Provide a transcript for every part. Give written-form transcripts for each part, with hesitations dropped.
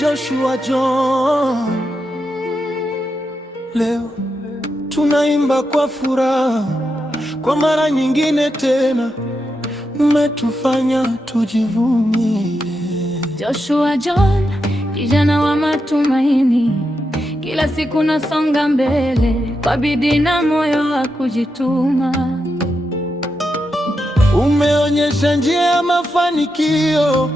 Joshua John. Leo tunaimba kwa furaha, kwa mara nyingine tena umetufanya tujivunie. Joshua John, kijana wa matumaini, kila siku nasonga mbele kwa bidii na moyo wa kujituma. Umeonyesha njia ya mafanikio,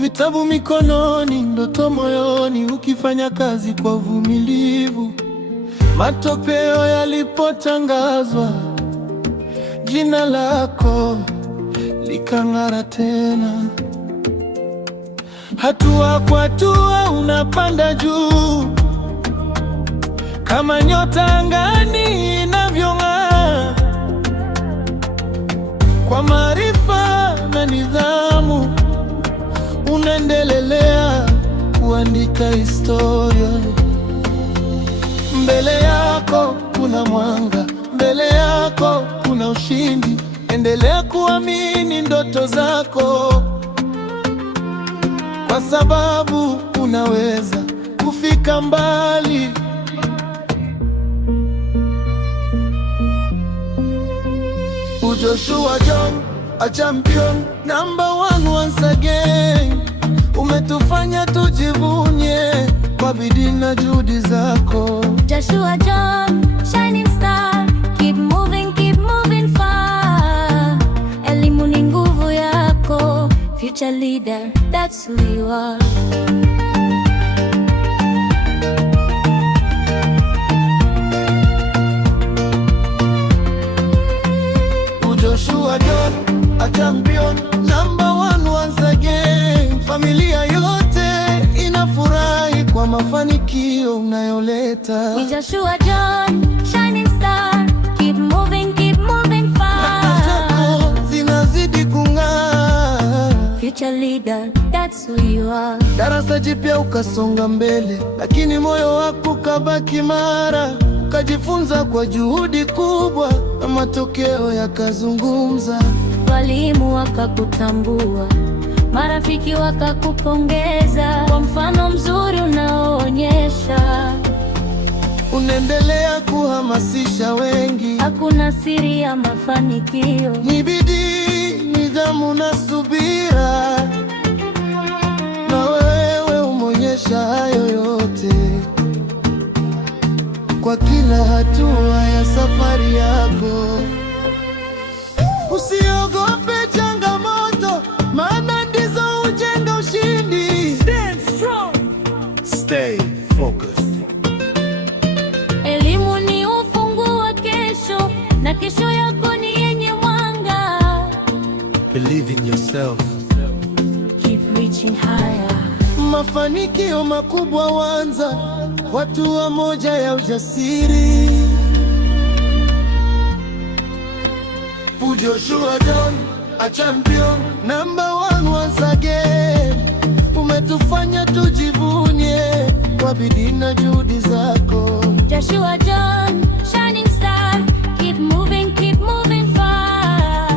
vitabu mikononi, ndoto moyoni, ukifanya kazi kwa uvumilivu. Matokeo yalipotangazwa, jina lako likang'ara tena. Hatua kwa hatua unapanda juu, kama nyota angani inavyong'aa. Kwa maarifa na nidhamu unaendelea kuandika historia. Mbele yako kuna mwanga, mbele yako kuna ushindi. Endelea kuamini ndoto zako, kwa sababu unaweza kufika mbali. Joshua John, a champion, #1 once again. Umetufanya tujivunie kwa bidii na juhudi zako. Joshua John, shining star, keep moving far. Elimu ni nguvu yako, future leader, that's who you are. Joshua John, a champion, #1 once again. Familia yote inafurahi kwa mafanikio unayoleta. Joshua John, shining star, keep moving far. Zako zinazidi kung'aa, future leader, that's who you are. Darasa jipya ukasonga mbele, lakini moyo wako kabaki mara. Ukajifunza kwa juhudi kubwa na matokeo yakazungumza. Walimu wakakutambua, marafiki wakakupongeza, kwa mfano mzuri unaoonyesha. Unaendelea kuhamasisha wengi, hakuna siri ya mafanikio, ni bidii, nidhamu na subira. Na wewe umeonyesha hayo yote kwa kila hatua ya safari yako. Usiogope changamoto, maana ndizo hujenga ushindi. Stand strong. Stay focused. Elimu ni ufunguo wa kesho, na kesho yako ni yenye mwanga. Believe in yourself. Keep reaching higher. Mafanikio makubwa huanza hatua moja ya ujasiri. Joshua John, a champion, #1 once again. Umetufanya tujivunie kwa bidii na juhudi zako. Joshua John, shining star, keep moving far.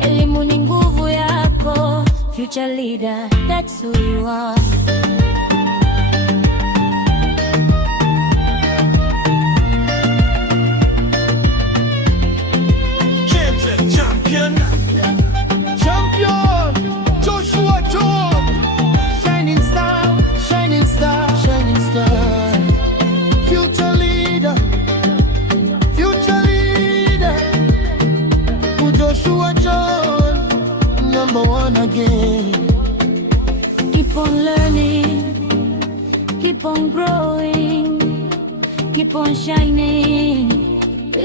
Elimu ni nguvu yako, future leader, that's who you are. Joshua John, #1 again. Keep on learning, keep on growing, keep on shining,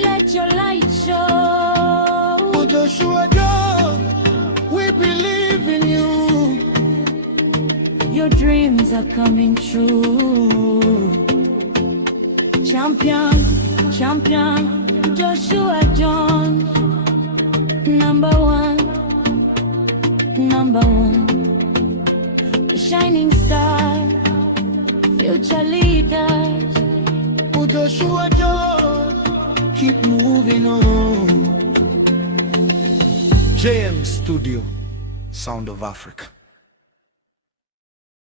let your light show. Joshua John, we believe in you. Your dreams are coming true. Champion, Joshua John, #1, shining star, future leader. Joshua John, keep moving on. JM Studio, Sound of Africa.